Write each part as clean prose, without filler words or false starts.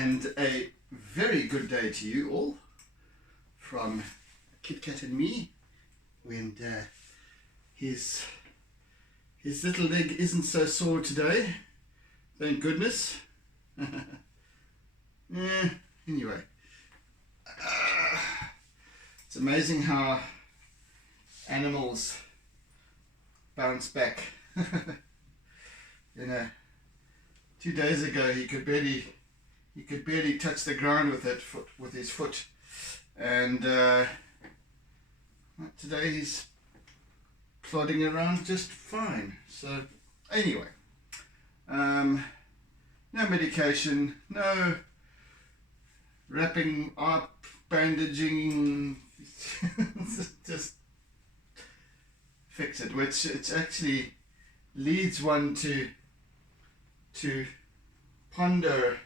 And a very good day to you all from Kit Kat and me. And his little leg isn't so sore today, thank goodness. Anyway, it's amazing how animals bounce back. 2 days ago he could barely touch the ground with his foot, and today he's plodding around just fine. So anyway, no medication, no wrapping up, bandaging, just fix it, which it actually leads one to ponder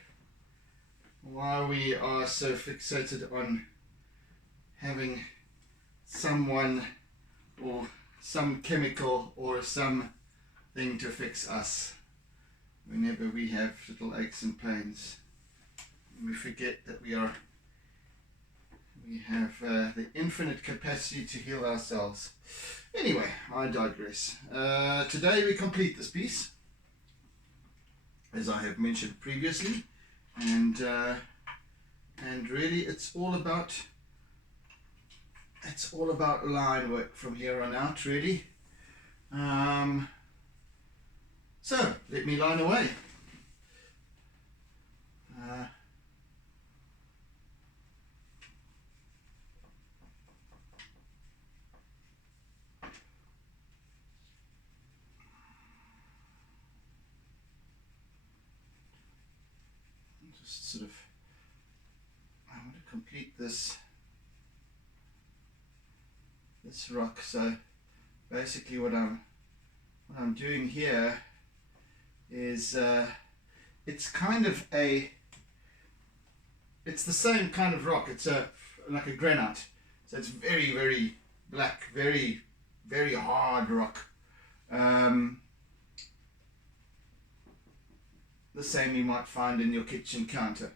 why we are so fixated on having someone or some chemical or something to fix us whenever we have little aches and pains. And we forget that we have the infinite capacity to heal ourselves. Anyway, I digress. Today we complete this piece, as I have mentioned previously, and really it's all about line work from here on out, really. So let me line away. Just sort of, I want to complete this rock. So basically what I'm doing here is it's the same kind of rock. It's like a granite, so it's very, very black, very, very hard rock. The same you might find in your kitchen counter,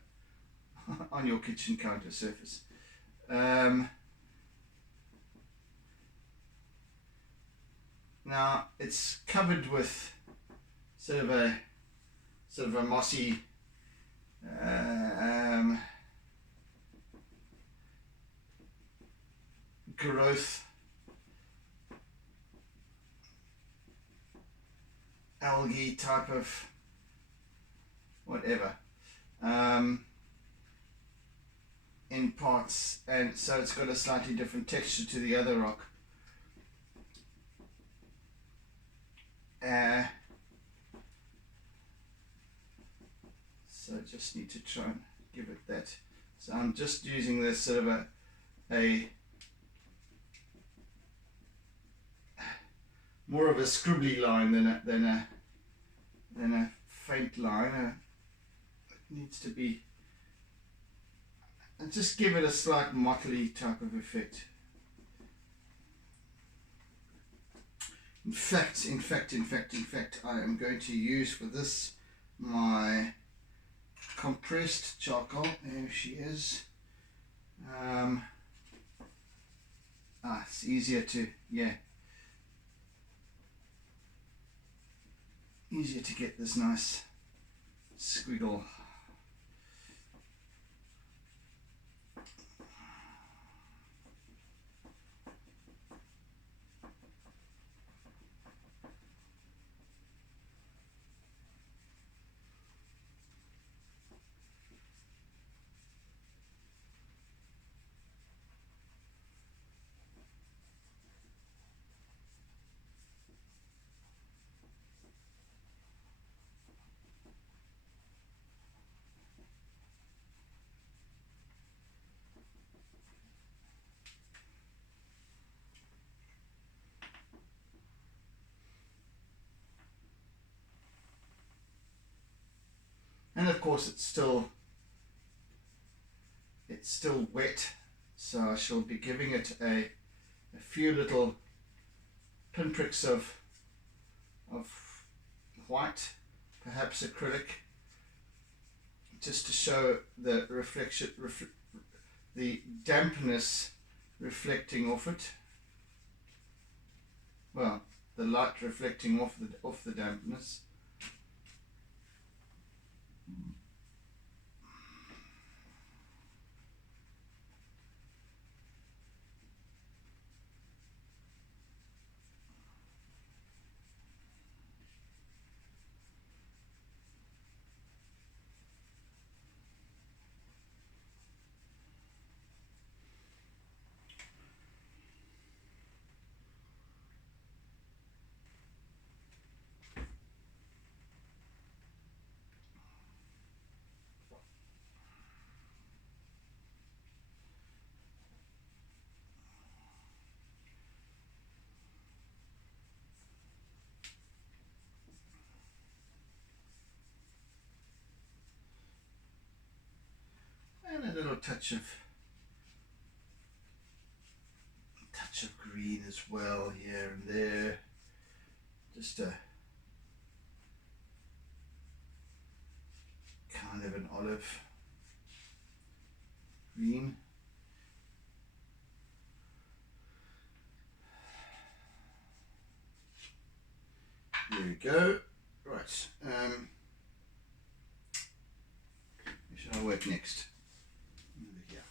on your kitchen counter surface. Now it's covered with sort of a mossy growth, algae type of whatever, in parts, and so it's got a slightly different texture to the other rock. So I just need to try and give it that. So I'm just using this sort of a more of a scribbly line than a faint line. It needs to be, and just give it a slight motley type of effect. In fact, I am going to use for this my compressed charcoal. There she is. It's easier to get this nice squiggle. And of course it's still wet, so I shall be giving it a few little pinpricks of white, perhaps acrylic, just to show the reflection, the dampness reflecting off it. Well, the light reflecting off the dampness. And a little touch of green as well here and there. Just a kind of an olive green. There we go. Right. Where should I work next? Over here.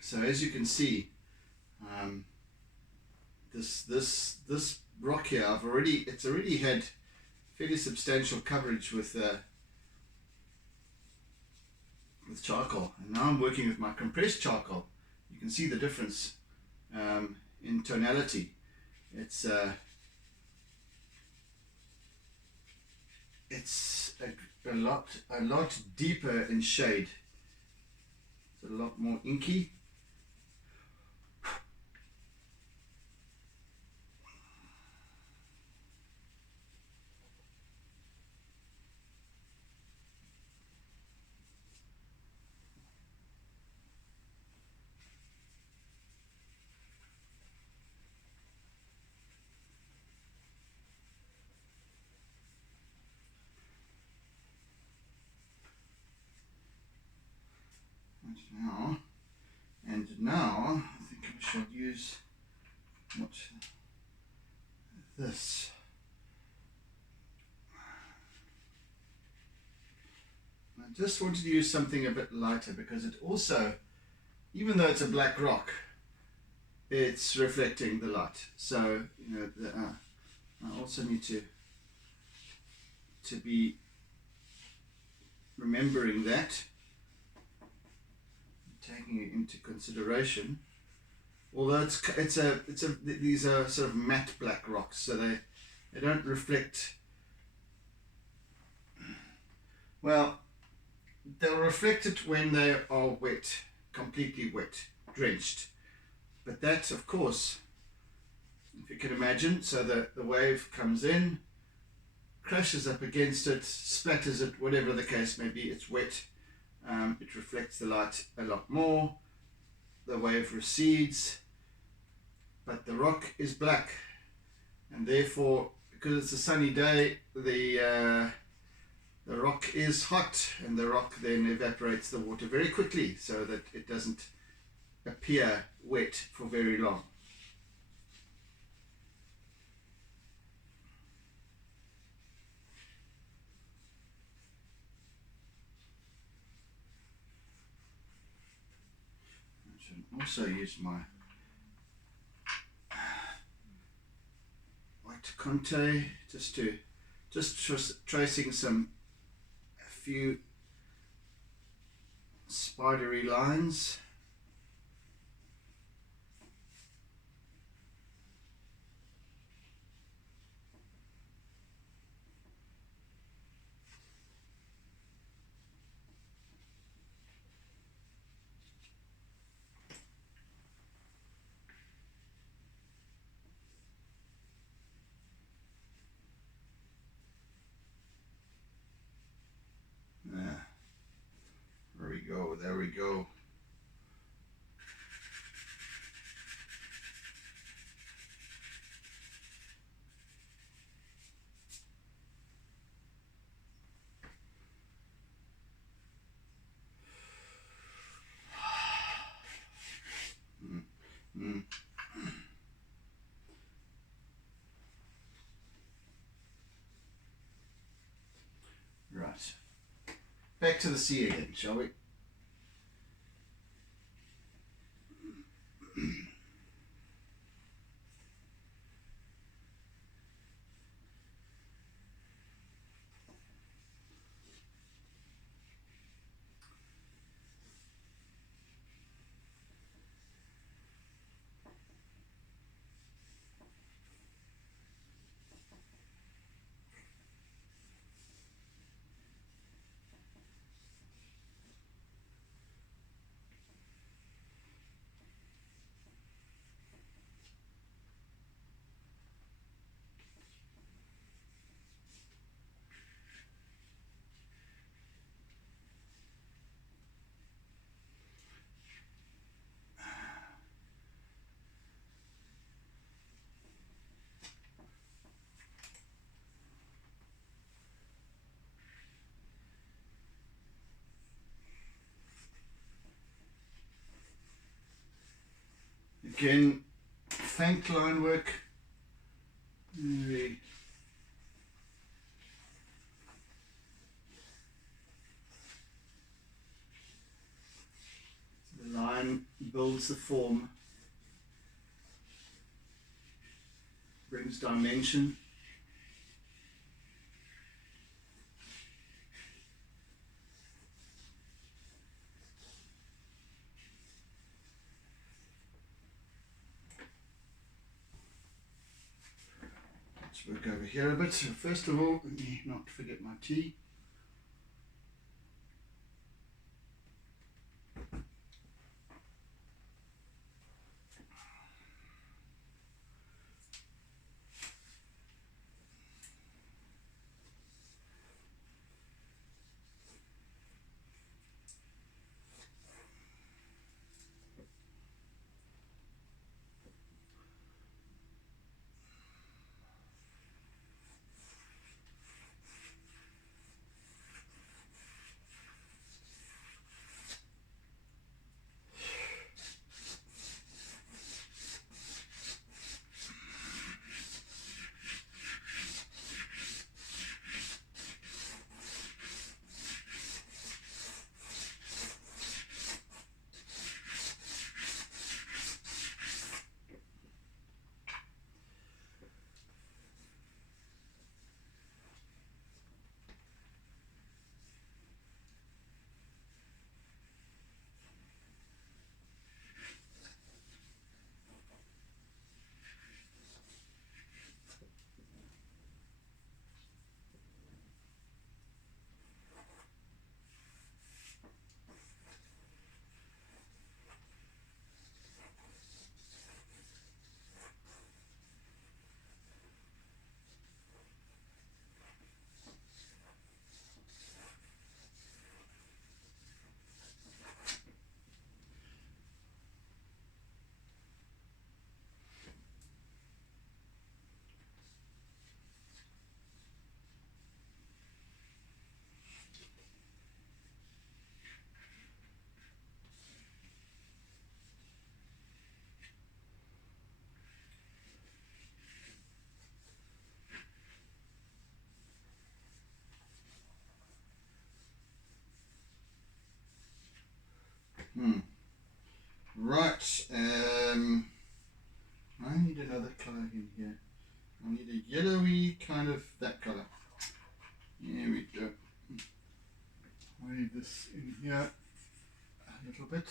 So as you can see, this rock here, it's already had fairly substantial coverage with charcoal, and now I'm working with my compressed charcoal. You can see the difference in tonality. It's a lot deeper in shade. It's a lot more inky. Now I think I shall use this. I just wanted to use something a bit lighter because it also, even though it's a black rock, it's reflecting the light. So I also need to be remembering that, taking it into consideration. Although these are sort of matte black rocks, so they don't reflect. Well, they'll reflect it when they are wet, completely wet, drenched. But that, of course, if you can imagine, so the wave comes in, crashes up against it, splatters it, whatever the case may be, it's wet. It reflects the light a lot more. The wave recedes, but the rock is black, and therefore, because it's a sunny day, the rock is hot, and the rock then evaporates the water very quickly so that it doesn't appear wet for very long. Also use my white Conte just tracing a few spidery lines. go. Right. Back to the sea again, shall we? Again, faint line work. Maybe the line builds the form, brings dimension. Let's work over here a bit. So first of all, let me not forget my tea. Right, I need another colour in here. I need a yellowy kind of that colour. Here we go. Wave this in here a little bit.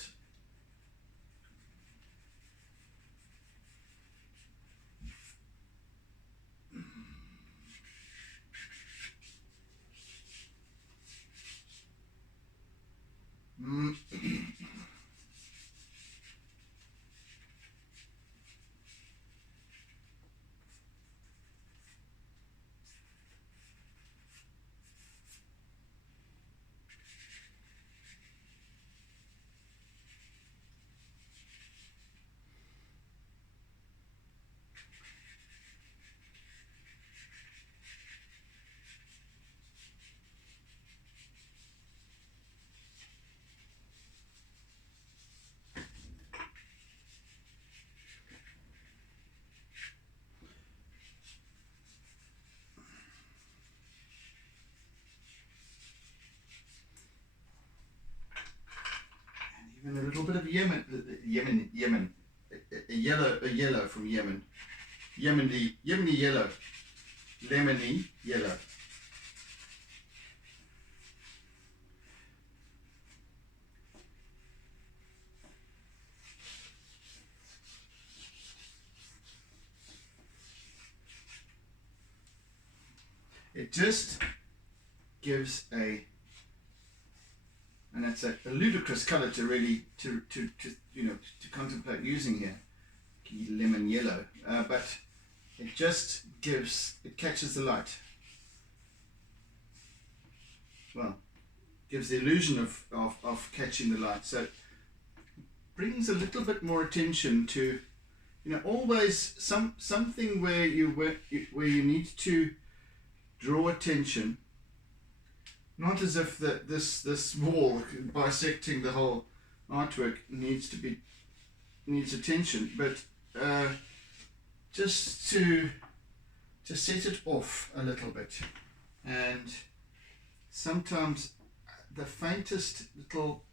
and a little bit of Yemen, a yellow from Yemen, Yemeni yellow, lemony yellow. It just gives and that's a ludicrous color to really to contemplate using here, lemon yellow, but it just it catches the light. Well, gives the illusion of catching the light, so it brings a little bit more attention to, always something where you need to draw attention, not as if this wall bisecting the whole artwork needs attention, but just to set it off a little bit. And sometimes the faintest little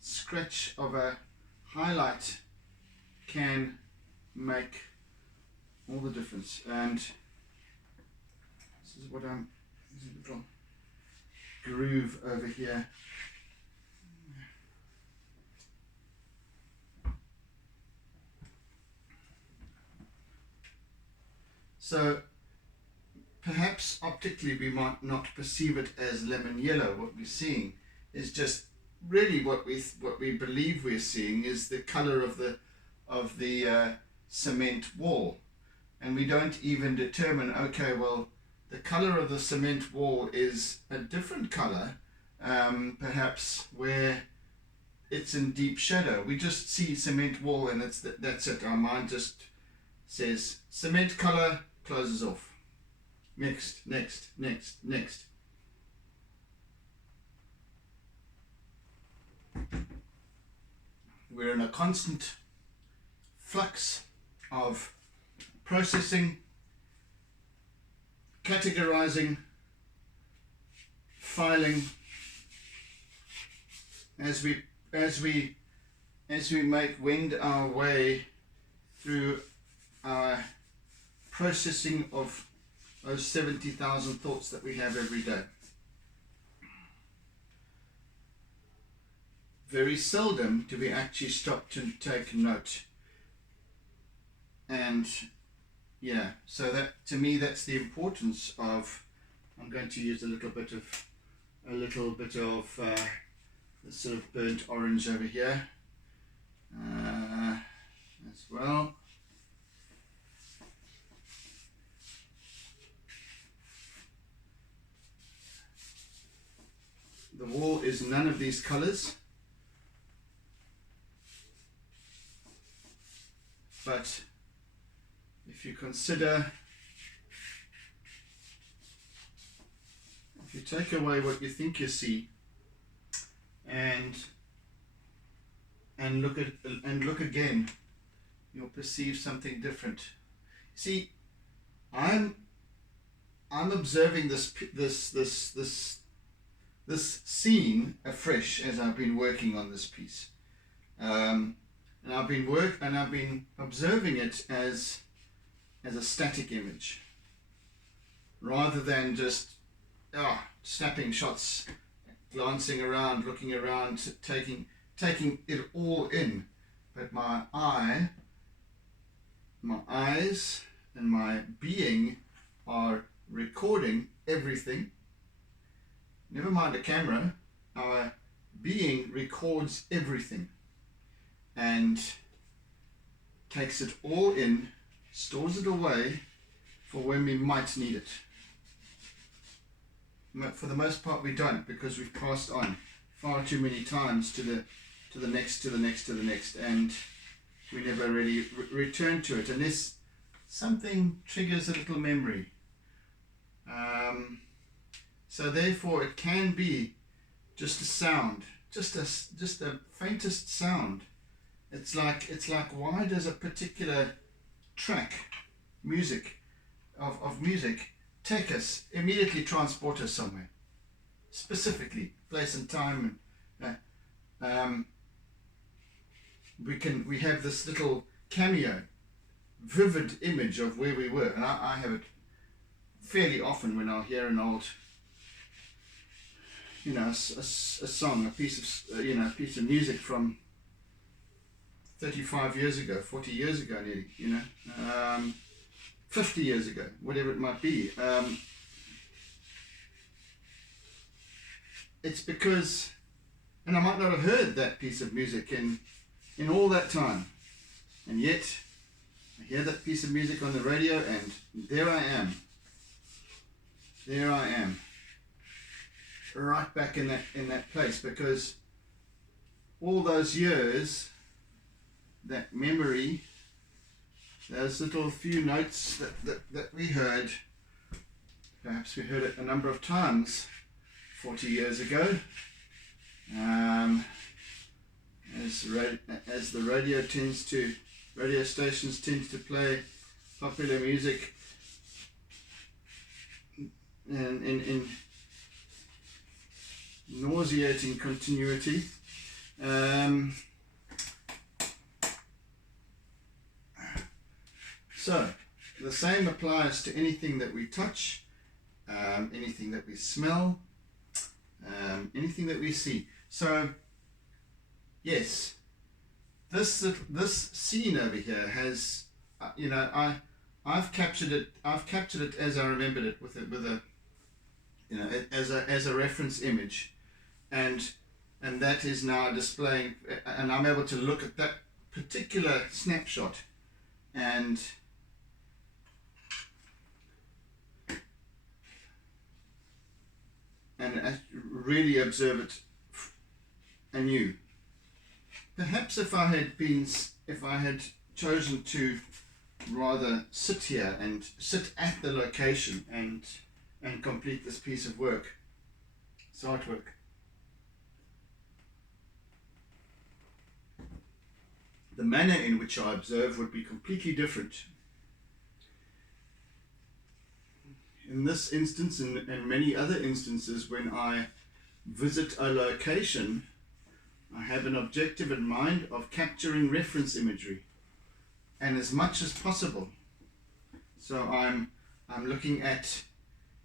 scratch of a highlight can make all the difference. And this is what there's a little groove over here. So perhaps optically we might not perceive it as lemon yellow. What we're seeing is just really what we believe we're seeing is the color of the cement wall, and we don't even determine, okay, well, the color of the cement wall is a different color, perhaps where it's in deep shadow. We just see cement wall and that's it. Our mind just says cement color, closes off. Next. We're in a constant flux of processing, categorizing, filing, as we wend our way through our processing of those 70,000 thoughts that we have every day. Very seldom do we actually stop to take note. And yeah, so that, to me, that's the importance of, I'm going to use a little bit of this sort of burnt orange over here as well. The wall is none of these colors, but if you consider, if you take away what you think you see and look again, you'll perceive something different. See, I'm observing this scene afresh as I've been working on this piece, and I've been observing it as a static image, rather than just snapping shots, glancing around, looking around, taking it all in. But my eyes and my being are recording everything. Never mind a camera, our being records everything and takes it all in, stores it away for when we might need it. For the most part we don't, because we've passed on far too many times to the next, and we never really return to it unless something triggers a little memory. So therefore it can be just a sound, just the faintest sound. It's like why does a particular track, music take us, immediately transport us somewhere, specifically place and time, we have this little cameo, vivid image of where we were, and I have it fairly often when I hear an old, you know, a song, a piece of a piece of music from 35 years ago, 40 years ago, nearly, 50 years ago, whatever it might be. It's because, and I might not have heard that piece of music in all that time, and yet I hear that piece of music on the radio, and there I am, right back in that place, because all those years, that memory, those little few notes that we heard, perhaps we heard it a number of times 40 years ago, as the radio stations tend to play popular music and in nauseating continuity. So the same applies to anything that we touch, anything that we smell, anything that we see. So yes, this scene over here has, I've captured it as I remembered it, with a as a reference image, and that is now displaying, and I'm able to look at that particular snapshot and really observe it anew. Perhaps if I had chosen to rather sit here and sit at the location and complete this piece of work, this artwork, the manner in which I observe would be completely different. In this instance, and many other instances, when I visit a location, I have an objective in mind of capturing reference imagery, and as much as possible. So I'm looking at,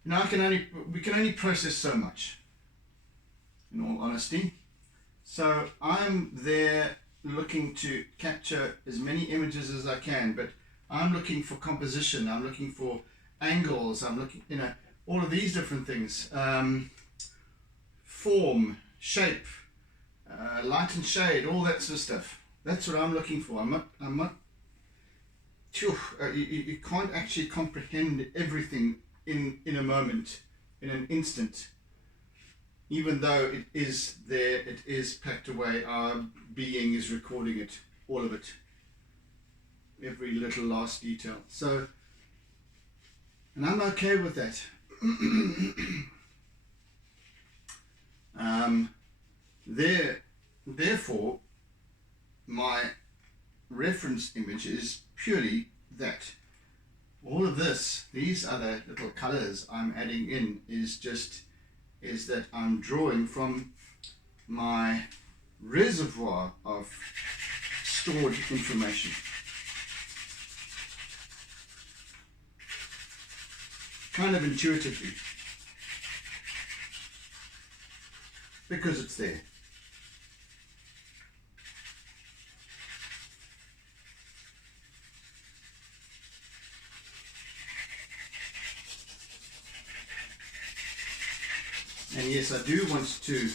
we can only process so much, in all honesty. So I'm there looking to capture as many images as I can, but I'm looking for composition, I'm looking for angles, I'm looking, all of these different things, form, shape, light and shade, all that sort of stuff. That's what I'm looking for. I'm not. You can't actually comprehend everything in a moment, in an instant. Even though it is there, it is packed away. Our being is recording it, all of it, every little last detail. So, and I'm okay with that. Therefore, my reference image is purely that. All of this, these other little colors I'm adding in, is that I'm drawing from my reservoir of stored information. Kind of intuitively, because it's there. And yes, I do want to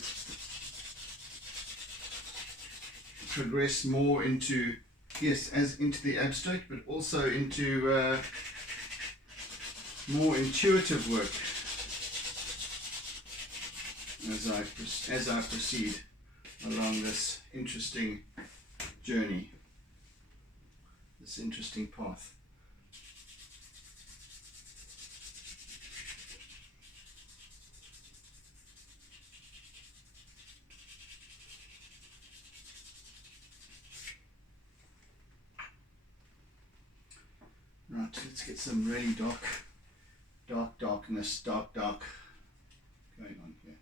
progress more into, into the abstract, but also into more intuitive work as I proceed along this interesting journey, this interesting path. Right, let's get some really darkness going on here.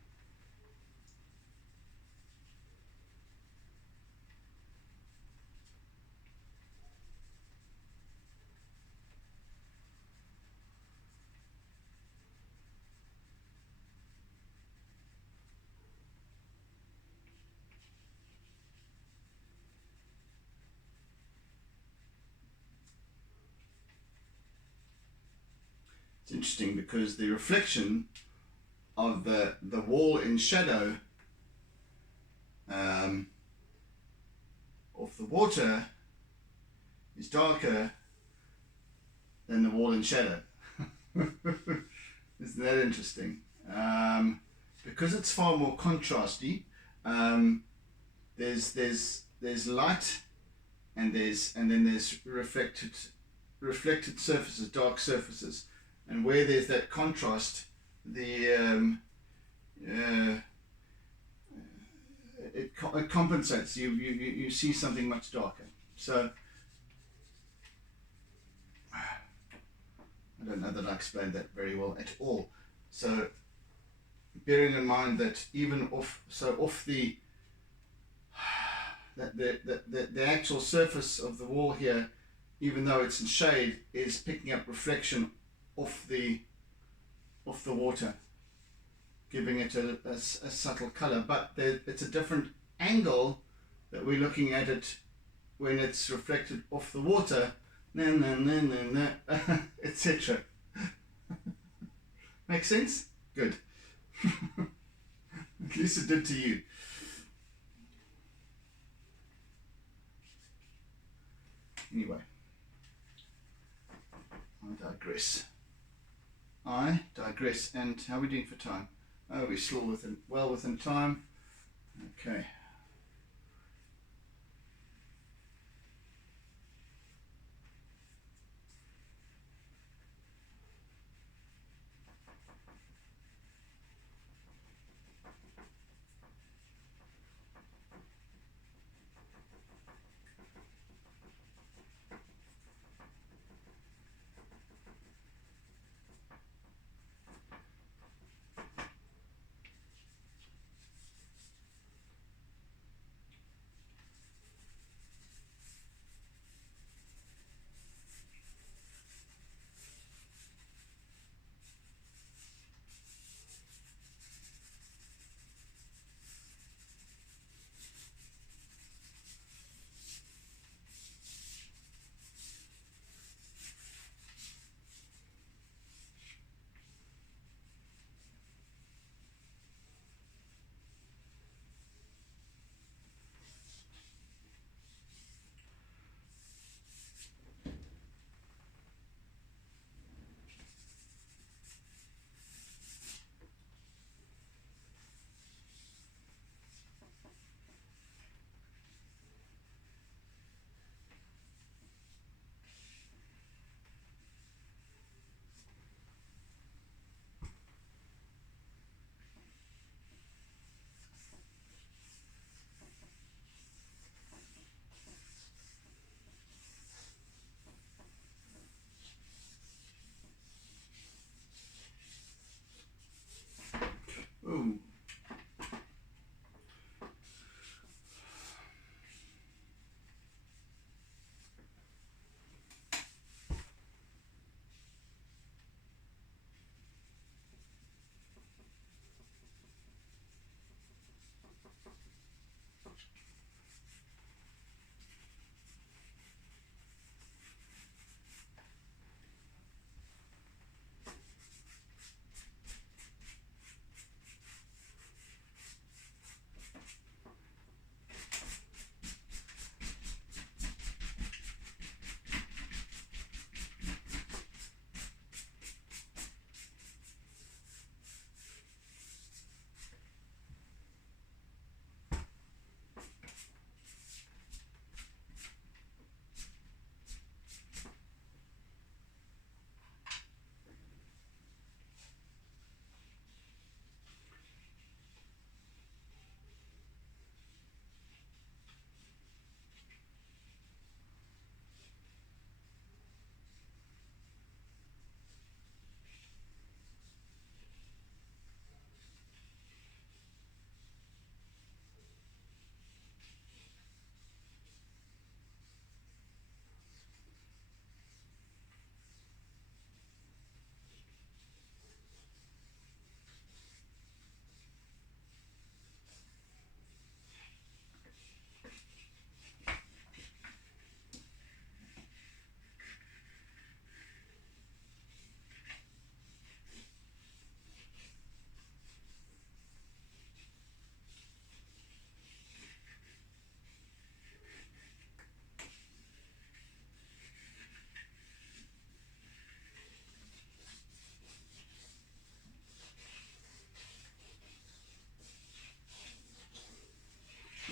It's interesting because the reflection of the wall in shadow of the water is darker than the wall in shadow. Isn't that interesting? Because it's far more contrasty. There's light, and then there's reflected surfaces, dark surfaces, and where there's that contrast, it compensates. You see something much darker. So I don't know that I explained that very well at all. So bearing in mind that even off the actual surface of the wall here, even though it's in shade, is picking up reflection off the water, giving it a subtle color. But it's a different angle that we're looking at it when it's reflected off the water, etc. Make sense? Good. At least it did to you. Anyway, I digress. And how are we doing for time? Oh, we're still well within time. Okay.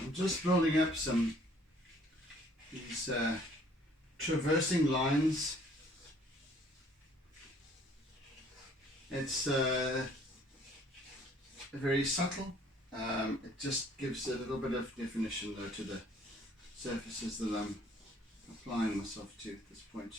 I'm just building up these traversing lines. It's very subtle. It just gives a little bit of definition though to the surfaces that I'm applying myself to at this point.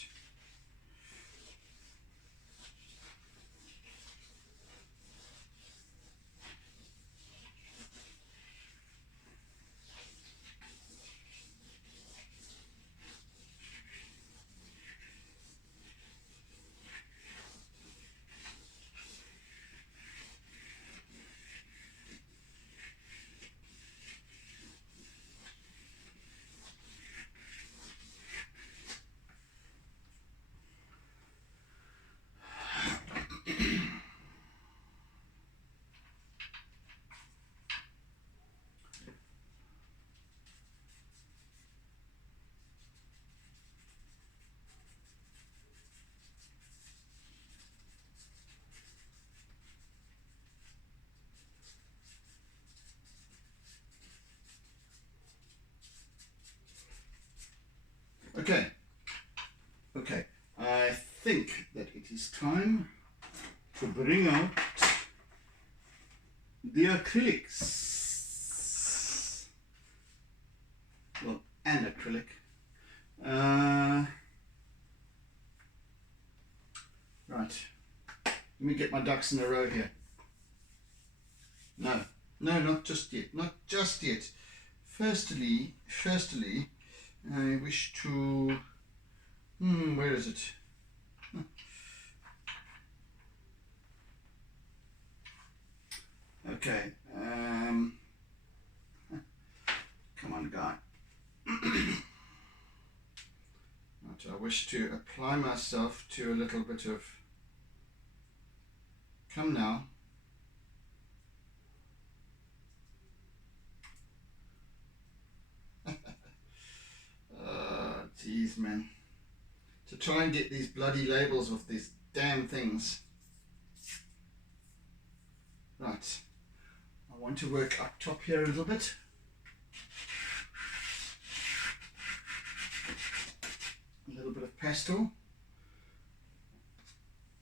Okay, I think that it is time to bring out the acrylics. Well, and acrylic. Right, let me get my ducks in a row here. No, not just yet, not just yet. Firstly, I wish to, where is it? Okay, come on guy. Right, I wish to apply myself to a little bit of, come now. Geez, man. To try and get these bloody labels off these damn things. Right. I want to work up top here a little bit. A little bit of pastel.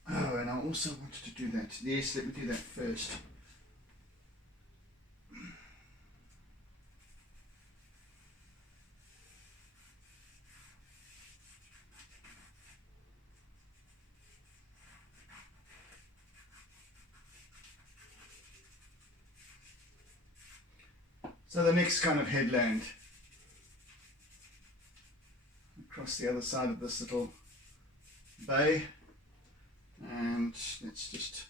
Oh, and I also wanted to do that. Yes, let me do that first. So the next kind of headland, across the other side of this little bay, and let's just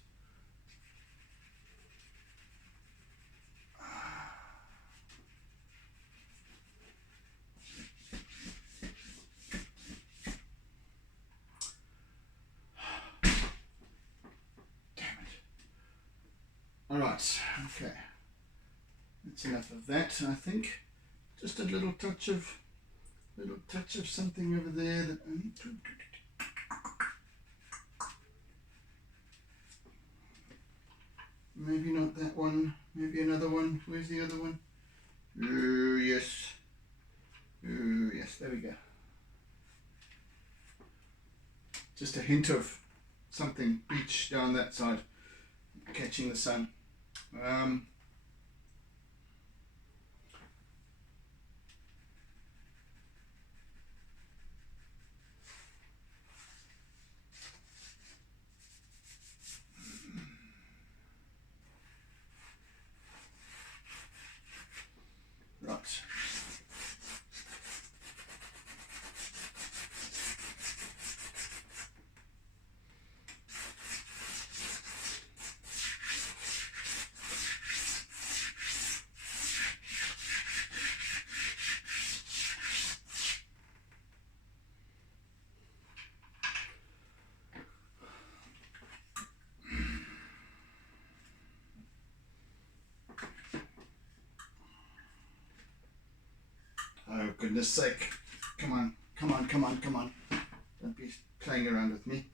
damn it. All right, okay. That's enough of that, I think. Just a little touch of something over there that I need to. Maybe not that one. Maybe another one. Where's the other one? Oh yes. Oh yes. There we go. Just a hint of something beach down that side, catching the sun. Right. Oh, goodness sake. Come on. Don't be playing around with me.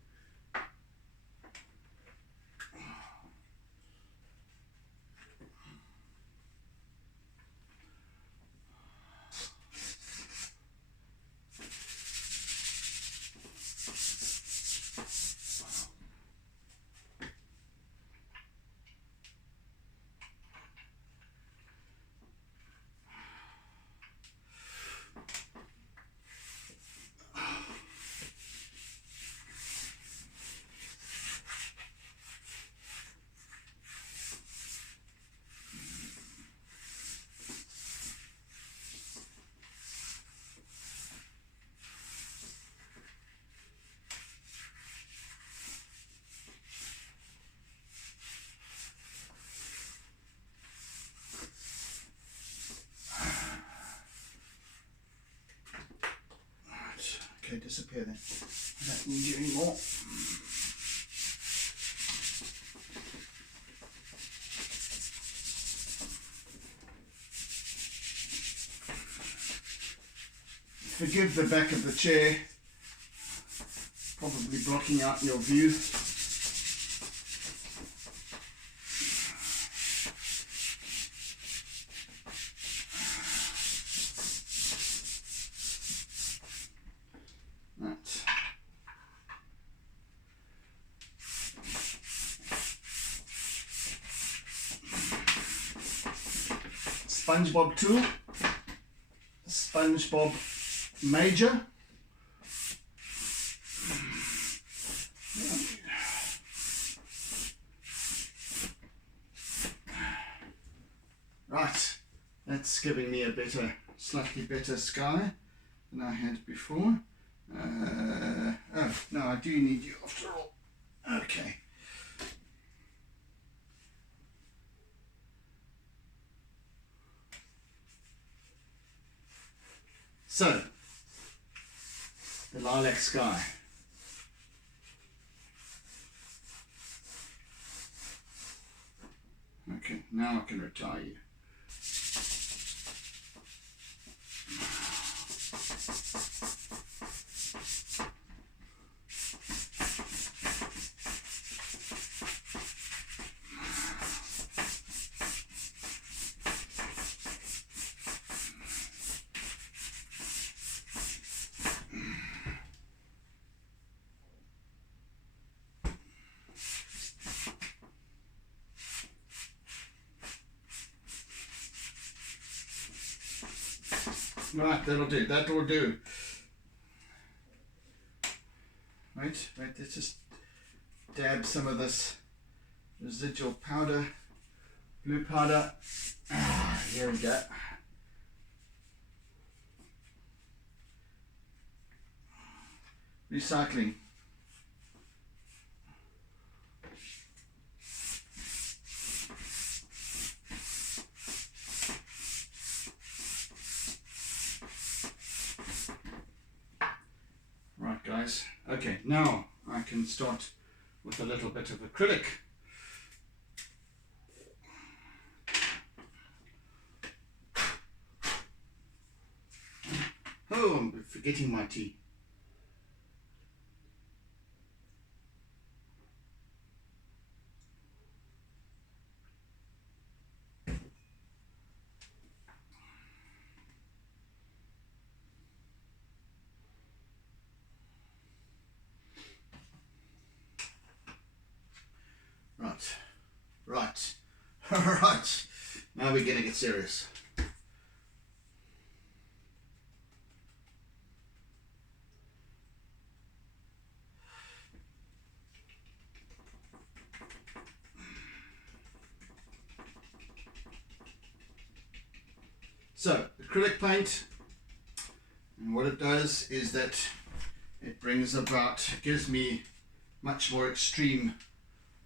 Okay, disappear then. I don't need you anymore. Forgive the back of the chair, probably blocking out your view. Right. SpongeBob tool, SpongeBob Major. Right, that's giving me a better, slightly better sky than I had before. Oh, no, I do need you after all. Okay. So, the lilac sky. Okay, now I can retire you. Right, that'll do, that will do. Right, let's just dab some of this residual powder, blue powder. Here we go. Recycling. Right, guys. Okay, now I can start with a little bit of acrylic. Oh, I'm forgetting my tea. Right. Right. Now we're gonna get serious. So, acrylic paint, and what it does is that it brings about, gives me much more extreme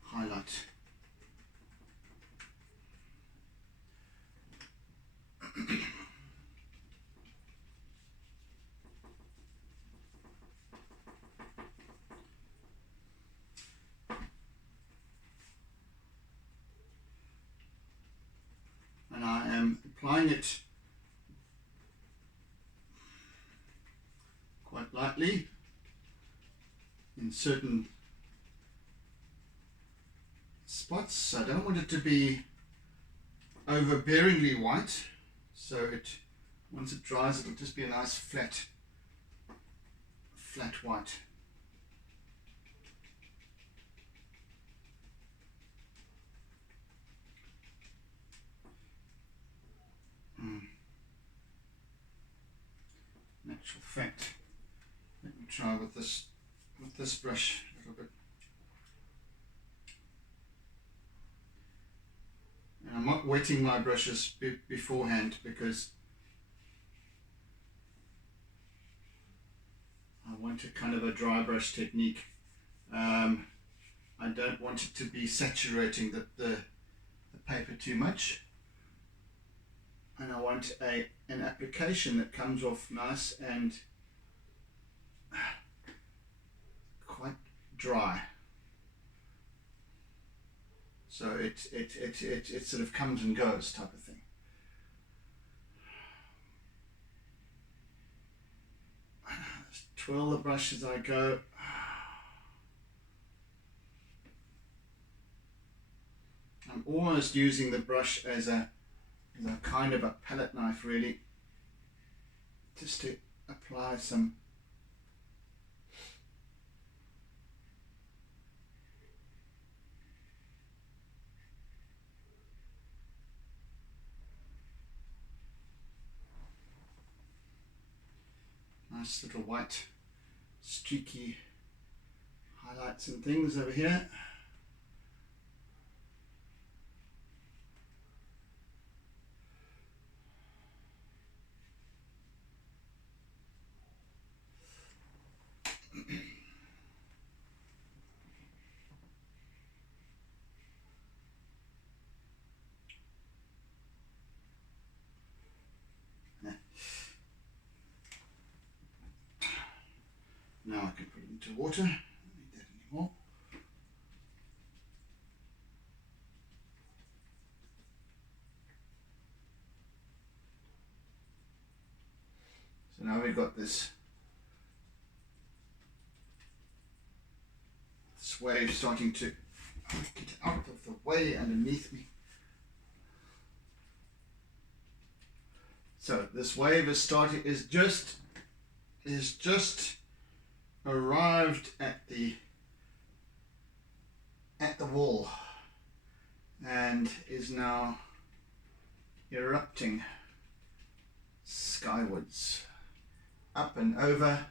highlight. And I am applying it quite lightly in certain spots. I don't want it to be overbearingly white, so it, once it dries, it'll just be a nice flat white. In actual fact, let me try with this brush a little bit. And I'm not wetting my brushes beforehand because I want a kind of a dry brush technique. I don't want it to be saturating the paper too much, and I want an application that comes off nice and dry. So it sort of comes and goes type of thing. Just twirl the brush as I go. I'm almost using the brush as a kind of a palette knife, really, just to apply some nice little white streaky highlights and things over here. Now I can put it into water. I don't need that anymore. So now we've got this wave starting to get out of the way underneath me. So this wave is just arrived at the wall and is now erupting skywards, up and over.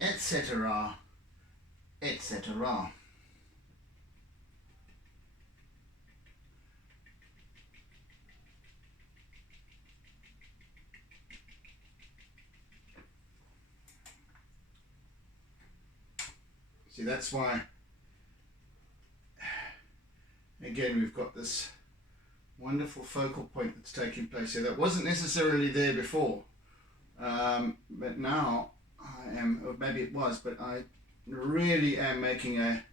Etc. etc. See, that's why, again, we've got this wonderful focal point that's taking place here that wasn't necessarily there before, but now I am, or maybe it was, but I really am making a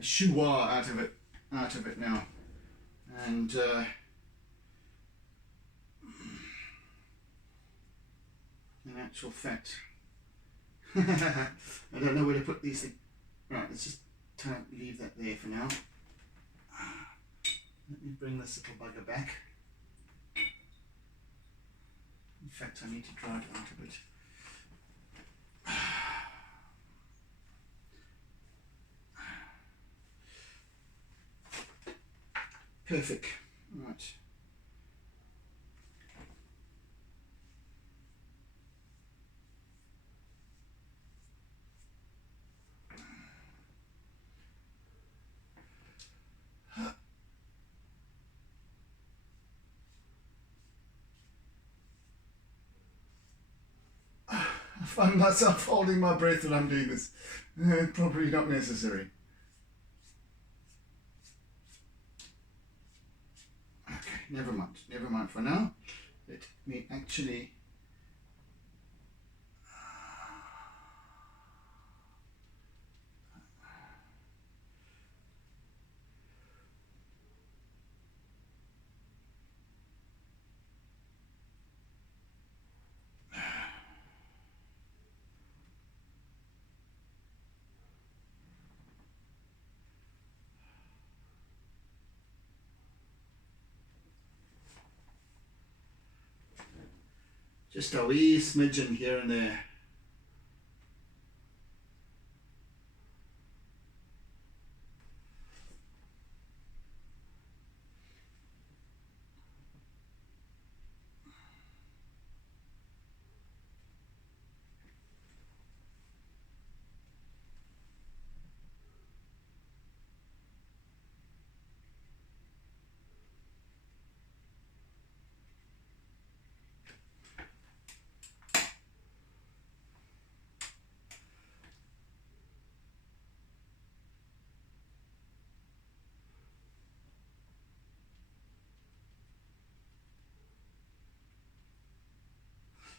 schwa out of it now, and in actual fact, I don't know where to put these things. Right, let's just leave that there for now. Let me bring this little bugger back. In fact, I need to dry it out a bit. Perfect. Right. I find myself holding my breath when I'm doing this. Probably not necessary. Okay, never mind for now. Let me actually just a wee smidgen here and there.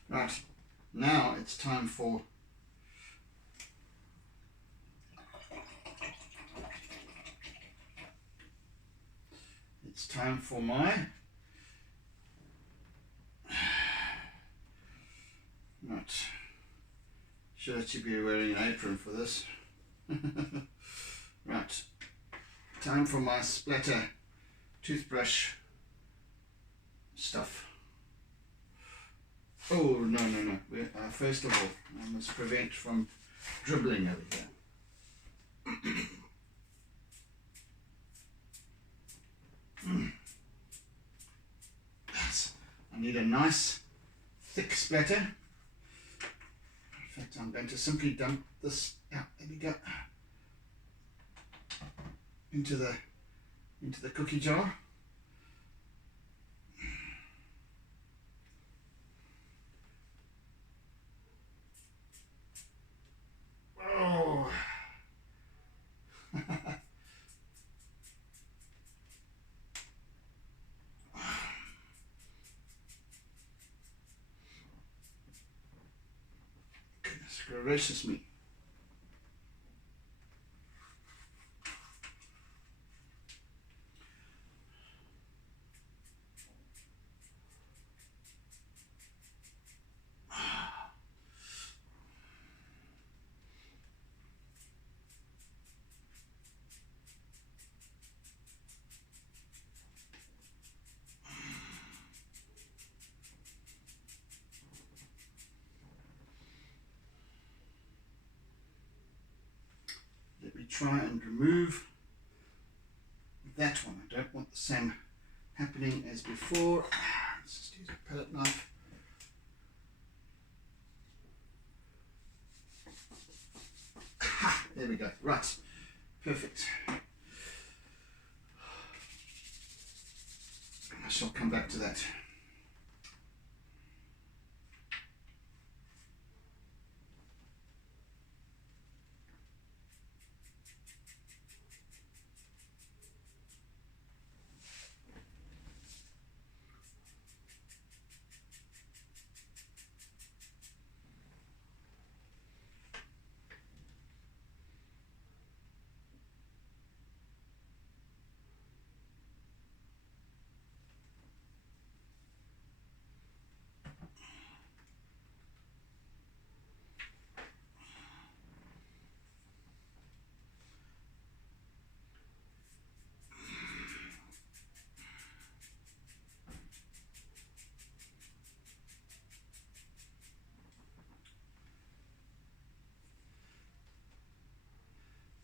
Right, now it's time for my right. Should actually be wearing an apron for this. Right, time for my splatter toothbrush stuff. Oh, no. First of all, I must prevent from dribbling over here. Yes, I need a nice thick splatter. In fact, I'm going to simply dump this out. There we go. Into the cookie jar. Oh. Goodness gracious me. Let me try and remove that one. I don't want the same happening as before. Let's just use a palette knife. There we go. Right. Perfect. I shall come back to that.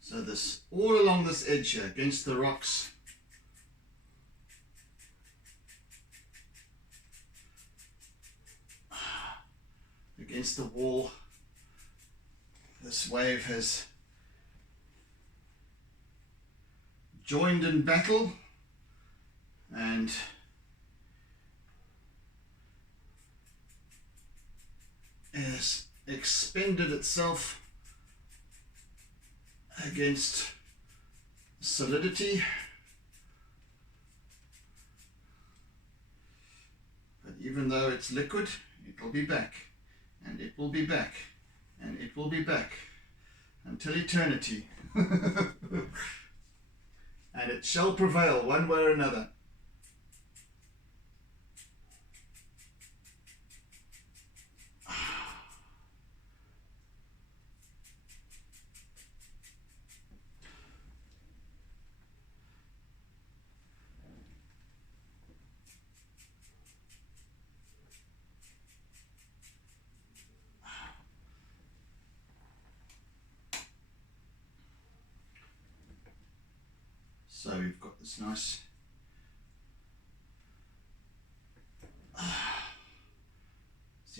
So this, all along this edge here, against the rocks, against the wall, this wave has joined in battle and has expended itself against solidity, but even though it's liquid, it will be back, and it will be back, and it will be back until eternity. And it shall prevail one way or another. So we've got this nice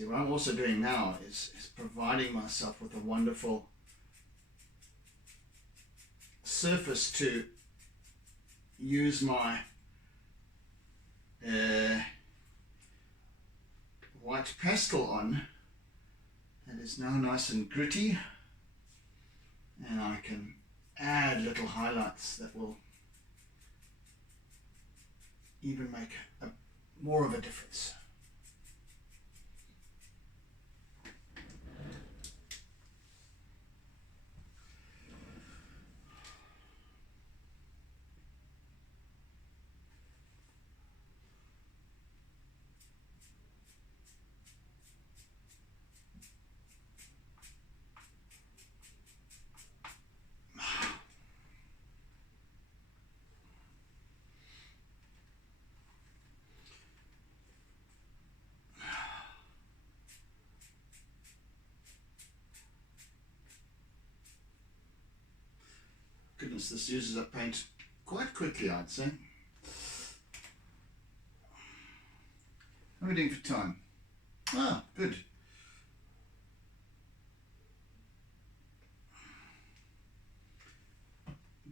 see, what I'm also doing now is providing myself with a wonderful surface to use my white pastel on. That is now nice and gritty, and I can add little highlights that will even make more of a difference. goodness, this uses up paint quite quickly, I'd say. How are we doing for time? Ah, good.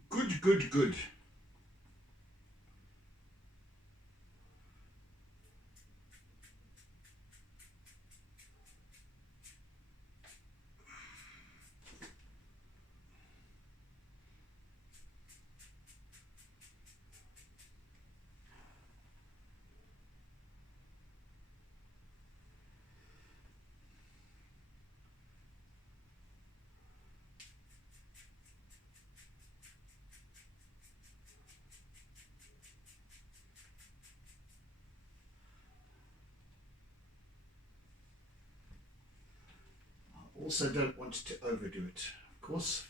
Good, good, good. Also don't want to overdo it, of course.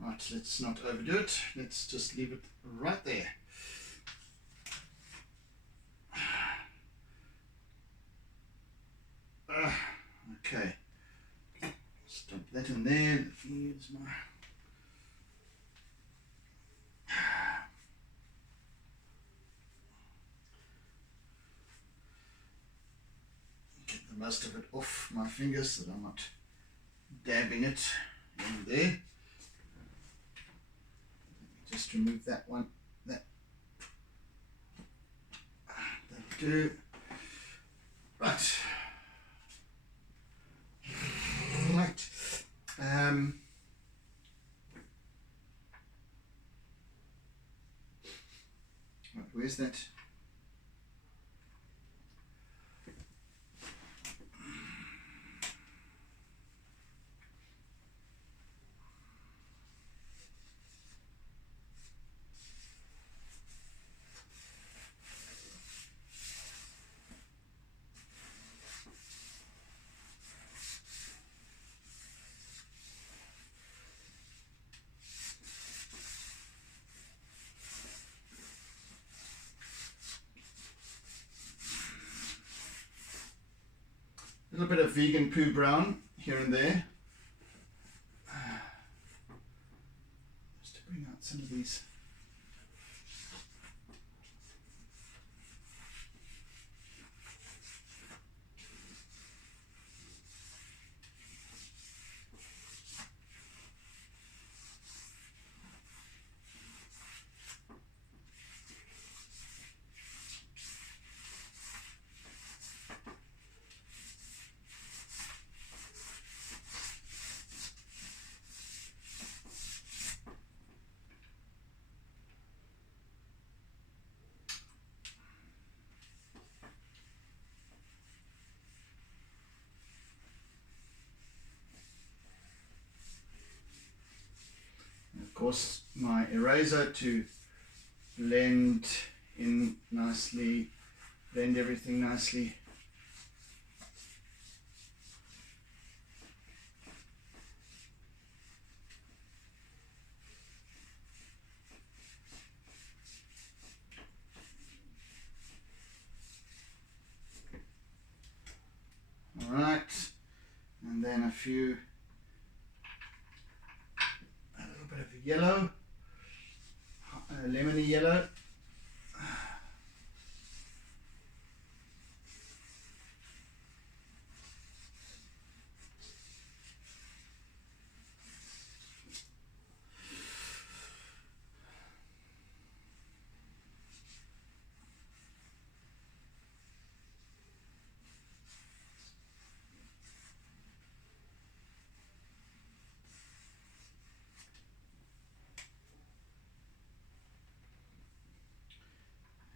Right, let's not overdo it. Let's just leave it right there. Okay. Dump that in there. Here's my get the most of it off my fingers so that I'm not dabbing it in there. Let me just remove that one. That'll do. Right. Right. Right, where's that? A little bit of vegan poo brown here and there, just to bring out some of these. Of course, my eraser to blend in nicely, blend everything nicely. All right, and then a little bit of yellow, lemony yellow.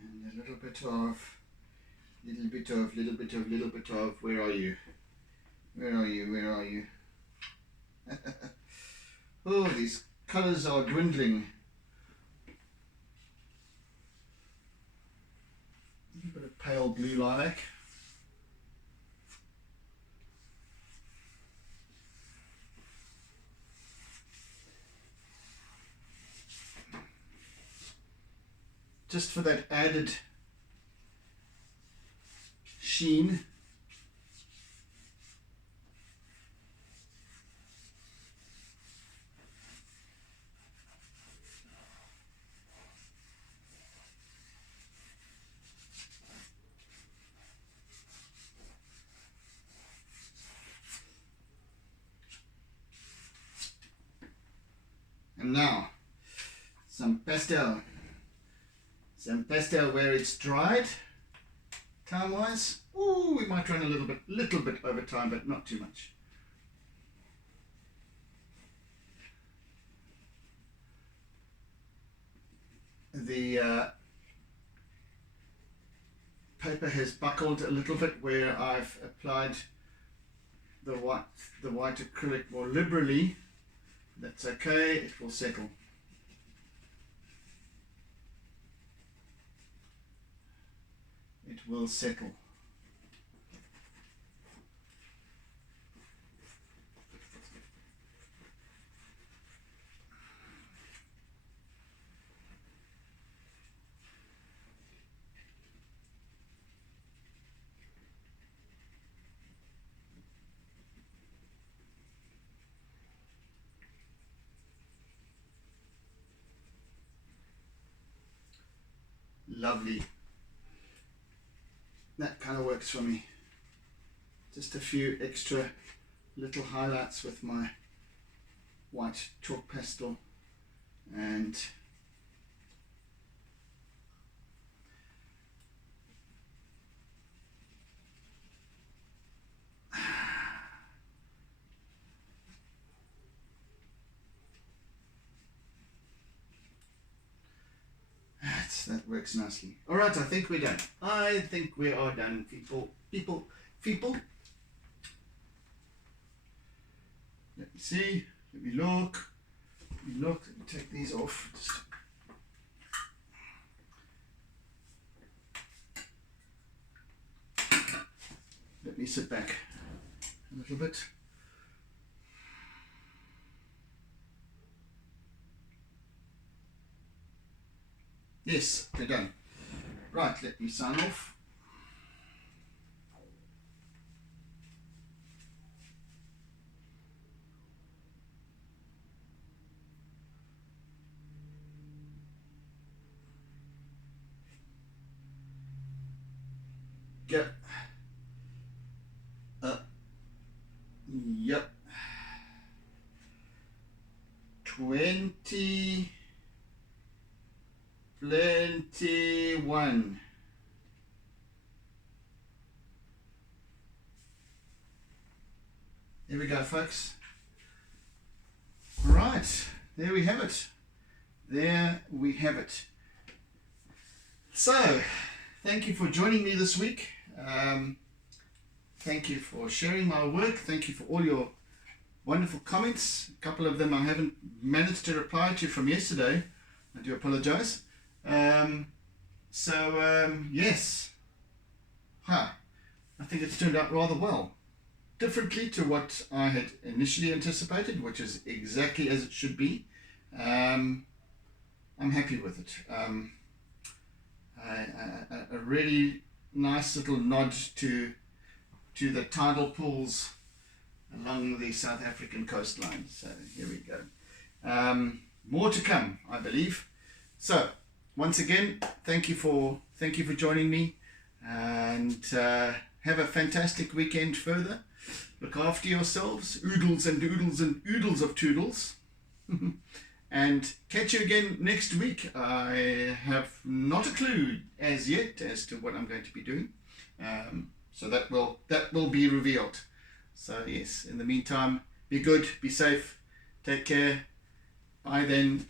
And a little bit of, where are you? Where are you? Where are you? Oh, these colors are dwindling. A little bit of pale blue lilac. just for that added sheen. And now some pastel where it's dried time wise. Ooh, we might run a little bit over time, but not too much. The paper has buckled a little bit where I've applied the white acrylic more liberally. That's okay, it will settle. It will settle. Lovely. That kind of works for me. Just a few extra little highlights with my white chalk pastel, and that works nicely. All right, I think we're done. I think we are done, people. Let me see. Let me look. Let me take these off. Let me sit back a little bit. Yes, they're done. Right, let me sign off. Yep. Yep. 21. There we go, folks. Right, there we have it. There we have it. So, thank you for joining me this week. Thank you for sharing my work. Thank you for all your wonderful comments. A couple of them I haven't managed to reply to from yesterday. I do apologize. Yes. I think it's turned out rather well. Differently to what I had initially anticipated, which is exactly as it should be. I'm happy with it. A really nice little nod to the tidal pools along the South African coastline. So here we go. More to come, I believe. So once again, thank you for joining me, and have a fantastic weekend further. Look after yourselves, oodles and doodles and oodles of toodles. And catch you again next week. I have not a clue as yet as to what I'm going to be doing. So that will be revealed. So yes, in the meantime, be good, be safe, take care. Bye then.